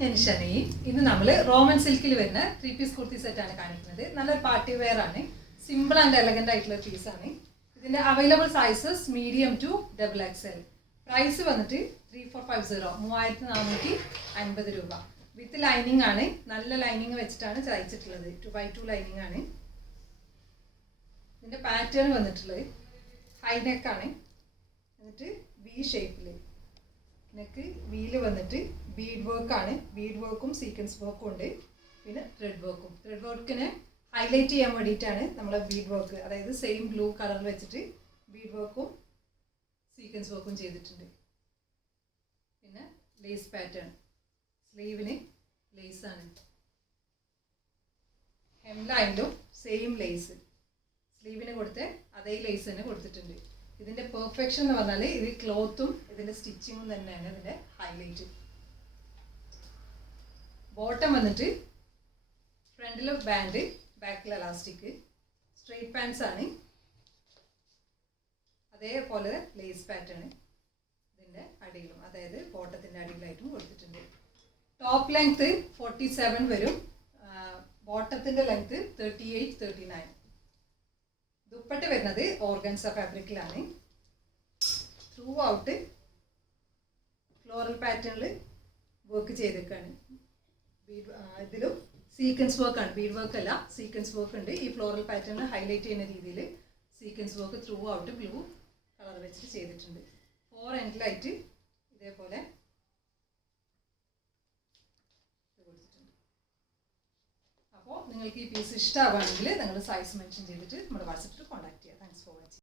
ജനിഷാണ്. ഇന്ന് നമ്മൾ റോമൻ സിൽക്കിൽ വരുന്ന 3-പീസ് കുർത്തി സെറ്റാണ് കാണിക്കുന്നത്. നല്ലൊരു പാർട്ടി വെയർ ആണ്. സിമ്പിൾ ആൻഡ് എലഗന്റ് ആയിട്ടുള്ള പീസാണ്. ഇതിന്റെ available sizes medium to XXL. Price വന്നിട്ട് 3450 3450 രൂപ. വിത്ത് ലൈനിങ് ആണ്. നല്ല ലൈനിങ് വെച്ചിട്ടാണ് തയ്ച്ചിട്ടുള്ളത്. 2x2 ലൈനിങ് ആണ്. ഇതിന്റെ പാറ്റേൺ വന്നിട്ടുള്ളത് ഹൈ നെക്ക് ആണ്. എന്നിട്ട് വി ഷേപ്പിൽ നെക്ക് വീല് വന്നിട്ട് ബീഡ് വർക്ക് ആണ്. ബീഡ് വർക്കും സീക്വൻസ് വർക്കും ഉണ്ട്. പിന്നെ ത്രെഡ് വർക്കും. ത്രെഡ് വർക്കിനെ ഹൈലൈറ്റ് ചെയ്യാൻ വേണ്ടിയിട്ടാണ് നമ്മൾ ബീഡ് വർക്ക്, അതായത് സെയിം ബ്ലൂ കളറിൽ വെച്ചിട്ട് ബീഡ് വർക്കും സീക്വൻസ് വർക്കും ചെയ്തിട്ടുണ്ട്. പിന്നെ ലേസ് പാറ്റേൺ, സ്ലീവിന് ലേസ് ആണ്. ഹെംലൈനിലും സെയിം ലേസ്, സ്ലീവിന് കൊടുത്ത് അതേ ലേസ് തന്നെ കൊടുത്തിട്ടുണ്ട്. ഇതിന്റെ പെർഫെക്ഷൻ എന്ന് പറഞ്ഞാൽ ഇത് ക്ലോത്തും ഇതിന്റെ സ്റ്റിച്ചിങ്ങും തന്നെയാണ് ഇതിന്റെ ഹൈലൈറ്റ്. ബോട്ടം വന്നിട്ട് ഫ്രണ്ടിൽ ബാൻഡ്, ബാക്കിൽ എലാസ്റ്റിക്, സ്ട്രെയിറ്റ് പാൻസ് ആണ്. അതേപോലെ ലേസ് പാറ്റേൺ ഇതിന്റെ അടിയിലും, അതായത് ബോട്ടത്തിന്റെ അടിയിലായിട്ടും കൊടുത്തിട്ടുണ്ട്. ടോപ്പ് ലെങ്ത് 47 വരും. ബോട്ടത്തിന്റെ ലെങ്ത് 38-39. ദുപ്പട്ട വരുന്നത് ഓർഗൻസ ഫാബ്രിക്കിലാണ്. ത്രൂ ഔട്ട് ഫ്ലോറൽ പാറ്റേണിൽ വർക്ക് ചെയ്തേക്കാണ്. ഇതിലും സീക്വൻസ് വർക്ക് ആണ്, ബീഡ് വർക്ക് അല്ല, സീക്വൻസ് വർക്ക് ഉണ്ട്. ഈ ഫ്ലോറൽ പാറ്റേൺ ഹൈലൈറ്റ് ചെയ്യുന്ന രീതിയിൽ sequence work through out blue colour വെച്ചിട്ട് ചെയ്തിട്ടുണ്ട്. 4 എൻഡിലായിട്ട് ഇതേപോലെ കൊടുത്തിട്ടുണ്ട്. അപ്പോൾ നിങ്ങൾക്ക് ഈ പീസ് ഇഷ്ടമാവുകയാണെങ്കിൽ നിങ്ങൾ സൈസ് മെൻഷൻ ചെയ്തിട്ട് നമ്മുടെ വാട്സപ്പിൽ കോൺടാക്ട് ചെയ്യുക. Thanks for watching.